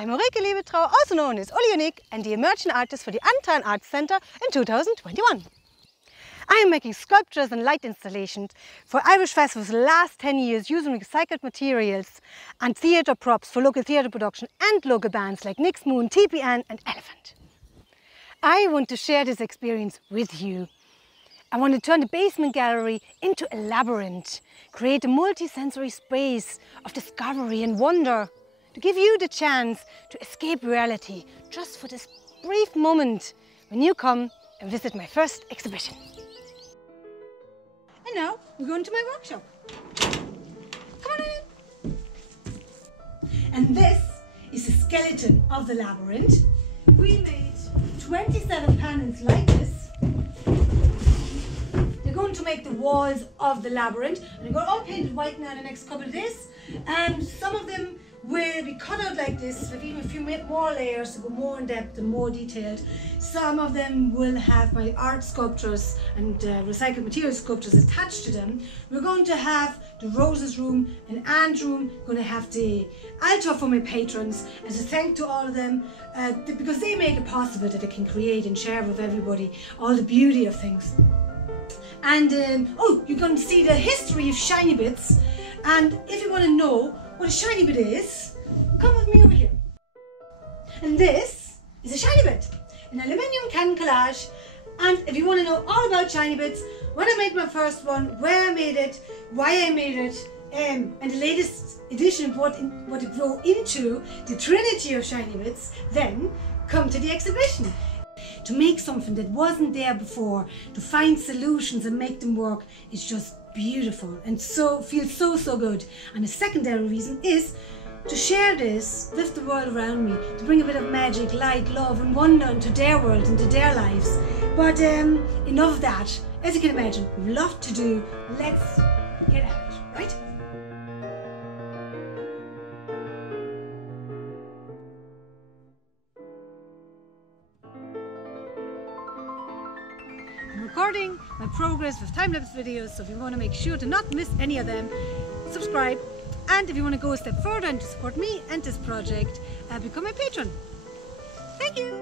I'm ReCreateIreland, also known as Uliunique, and the emerging artist for the Táin Arts Centre in 2021. I am making sculptures and light installations for Irish festivals the last 10 years using recycled materials and theatre props for local theatre production and local bands like Nix Moon, TPN and Elephant. I want to share this experience with you. I want to turn the basement gallery into a labyrinth, create a multi-sensory space of discovery and wonder, to give you the chance to escape reality just for this brief moment when you come and visit my first exhibition. And now we're going to my workshop. Come on in. And this is the skeleton of the labyrinth. We made 27 panels like this. They're going to make the walls of the labyrinth, and they're going to all painted white now in the next couple of days. And some of them will be cut out like this with even a few more layers to go more in depth and more detailed. Some of them will have my art sculptures and recycled material sculptures attached to them. We're going to have the Roses room and Anne's room, going to have the altar for my patrons as a thank to all of them because they make it possible that I can create and share with everybody all the beauty of things. And oh, you're going to see the history of shiny bits, and if you want to know what a shiny bit is, come with me over here. And this is a shiny bit, an aluminium can collage. And if you want to know all about shiny bits, when I made my first one, where I made it, why I made it, and the latest edition of what it grew into, the trinity of shiny bits, then come to the exhibition. To make something that wasn't there before, to find solutions and make them work, is just beautiful and feels so good. And the secondary reason is to share this with the world around me, to bring a bit of magic, light, love and wonder into their world, into their lives. But enough of that. As you can imagine, we love to do. Let's get at it, right? I'm recording my progress with time-lapse videos, so if you want to make sure to not miss any of them, subscribe. And if you want to go a step further and to support me and this project, become a patron. Thank you!